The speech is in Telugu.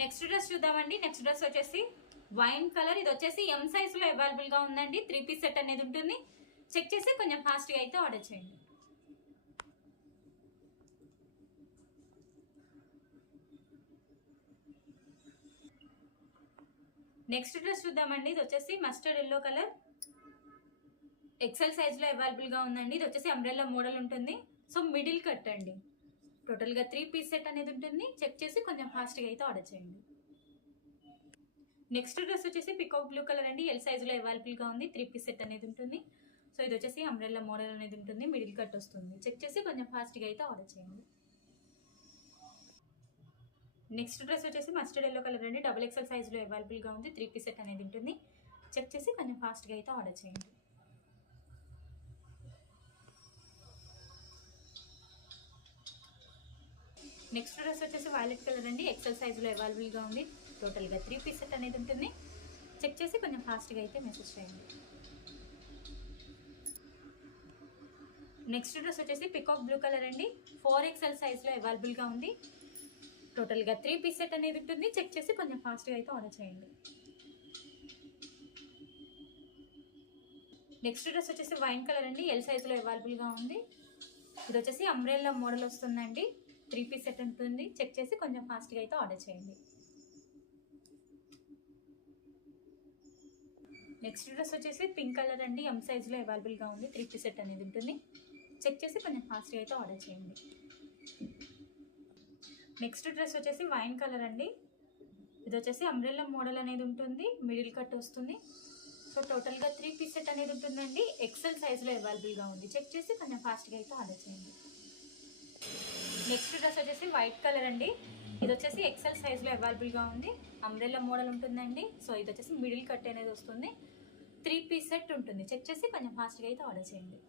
నెక్స్ట్ డ్రెస్ చూద్దామండి. నెక్స్ట్ డ్రెస్ వచ్చేసి వైన్ కలర్. ఇది వచ్చేసి ఎం సైజ్ లో అవైలబుల్ గా ఉందండి. 3 పీస్ సెట్ అనేది ఉంటుంది. చెక్ చేసి కొంచెం ఫాస్ట్ గా అయితే ఆర్డర్ చేయండి. నెక్స్ట్ డ్రెస్ చూద్దామండి. ఇది వచ్చేసి mustard yellow colour, XL size లో అవైలబుల్ గా ఉందండి. ఇది వచ్చేసి అంబ్రెల్లా మోడల్ ఉంటుంది. సో మిడిల్ కట్ అండి. టోటల్ గా 3 పీస్ సెట్ అనేది ఉంటుంది. చెక్ చేసి కొంచెం ఫాస్ట్ గా అయితే ఆర్డర్ చేయండి. నెక్స్ట్ డ్రెస్ వచ్చేసి పికాక్ బ్లూ కలర్ అండి. ఎల్ సైజ్ లో అవైలబుల్ గా ఉంది. 3 పీస్ సెట్ అనేది ఉంటుంది. సో ఇది వచ్చేసి అంబ్రెల్లా మోడల్ అనేది ఉంటుంది. మిడిల్ కట్ వస్తుంది. చెక్ చేసి కొంచెం ఫాస్ట్ గా అయితే ఆర్డర్ చేయండి. నెక్స్ట్ డ్రెస్ వచ్చేసి మస్టర్డ్ ఎల్లో కలర్ అండి. డబుల్ ఎక్సెల్ సైజ్ లో అవైలబుల్ గా ఉంది. 3 పీస్ సెట్ అనేది ఉంటుంది. చెక్ చేసి కొంచెం ఫాస్ట్ గా అయితే ఆర్డర్ చేయండి. నెక్స్ట్ డ్రెస్ వచ్చేసి వైలెట్ కలర్ అండి. ఎక్సెల్ సైజ్ లో అవైలబుల్ గా ఉంది. టోటల్ గా 3 పీస్ సెట్ అనేది ఉంటుంది. చెక్ చేసి కొంచెం ఫాస్ట్ గా అయితే మెసేజ్ చేయండి. నెక్స్ట్ డ్రెస్ వచ్చేసి పికాక్ బ్లూ కలర్ అండి. 4XL సైజ్ లో అవైలబుల్ గా ఉంది. టోటల్ గా 3 పీస్ సెట్ అనేది ఉంటుంది. చెక్ చేసి కొంచెం ఫాస్ట్ గా అయితే ఆర్డర్ చేయండి. నెక్స్ట్ డ్రెస్ వచ్చేసి వైన్ కలర్ అండి. ఎల్ సైజ్ లో అవైలబుల్ గా ఉంది. ఇది వచ్చేసి అంబ్రెల్లా మోడల్ వస్తుందండి. 3 పీస్ సెట్ ఉంటుంది. చెక్ చేసి కొంచెం ఫాస్ట్ గా అయితే ఆర్డర్ చేయండి. నెక్స్ట్ డ్రెస్ వచ్చేసి పింక్ కలర్ అండి. ఎం సైజ్ లో అవైలబుల్ గా ఉంది. 3 పీస్ సెట్ అనేది ఉంటుంది. చెక్ చేసి కొంచెం ఫాస్ట్ గా అయితే ఆర్డర్ చేయండి. నెక్స్ట్ డ్రెస్ వచ్చేసి వైన్ కలర్ అండి. ఇది వచ్చేసి అంబ్రెల్లా మోడల్ అనేది ఉంటుంది. మిడిల్ కట్ వస్తుంది. సో టోటల్ గా 3 పీస్ సెట్ అనేది ఉంటుందండి. ఎక్సెల్ సైజ్ లో అవైలబుల్ గా ఉంది. చెక్ చేసి కొంచెం ఫాస్ట్ గా అయితే ఆర్డర్ చేయండి. నెక్స్ట్ డ్రెస్ వచ్చేసి వైట్ కలర్ అండి. ఇది వచ్చేసి ఎక్సెల్ సైజ్ లో అవైలబుల్ గా ఉంది. అంబ్రెల్లా మోడల్ ఉంటుందండి. సో ఇది వచ్చేసి మిడిల్ కట్ అనేది వస్తుంది. 3 పీస్ సెట్ ఉంటుంది. చెక్ చేసి కొంచెం ఫాస్ట్ గా అయితే ఆర్డర్ చేయండి.